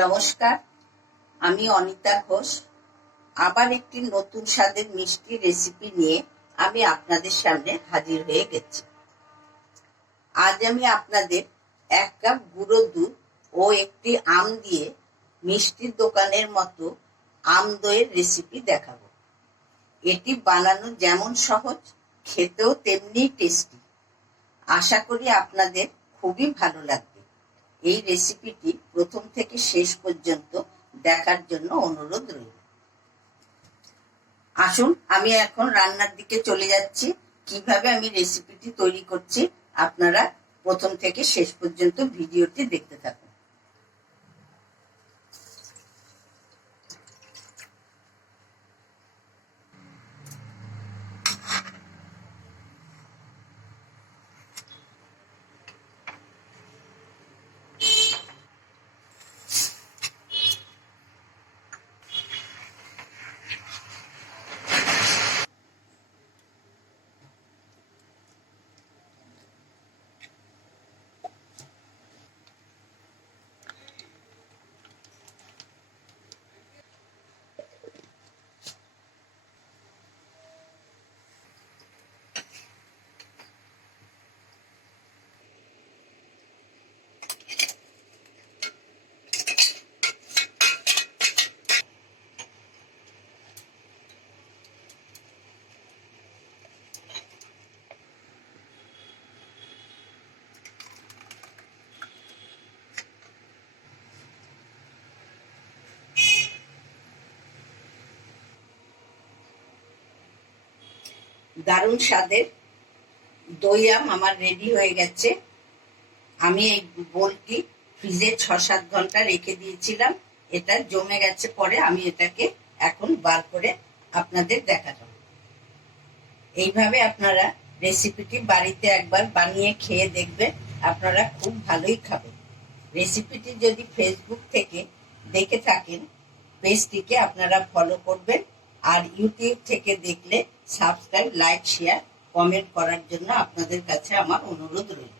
নমস্কার, আমি অনিতা ঘোষ। আবার একটি নতুন স্বাদের মিষ্টি রেসিপি নিয়ে আমি আপনাদের সামনে হাজির হয়ে গেছি। আজ আমি আপনাদের 1 কাপ গুঁড়ো দুধ ও একটি আম দিয়ে মিষ্টির দোকানের মতো আম দইয়ের রেসিপি দেখাবো। এটি বানানো যেমন সহজ, খেতেও তেমনি টেস্টি। আশা করি আপনাদের খুবই ভালো লাগবে। এই রেসিপিটি প্রথম থেকে শেষ পর্যন্ত দেখার জন্য অনুরোধ রইল। আসুন আমি এখন রান্নার দিকে চলে যাচ্ছি। কিভাবে আমি রেসিপিটি তৈরি করছি আপনারা প্রথম থেকে শেষ পর্যন্ত ভিডিওটি দেখতে থাকুন। দারুণ স্বাদের দই আম আমার রেডি হয়ে গেছে। আমি এই বোলটি ফ্রিজে 6-7 ঘন্টা রেখে দিয়েছিলাম। এটা জমে গেছে। পরে আমি এটাকে এখন বার করে আপনাদের দেখাবো। এইভাবে আপনারা রেসিপিটি বাড়িতে একবার বানিয়ে খেয়ে দেখবেন, আপনারা খুব ভালোই খাবেন। রেসিপিটি যদি ফেসবুক থেকে দেখে থাকেন, পেজটিকে আপনারা ফলো করবেন, আর ইউটিউব থেকে দেখলে সাবস্ক্রাইব, লাইক, শেয়ার, কমেন্ট করার জন্য আপনাদের কাছে আমার অনুরোধ রইল।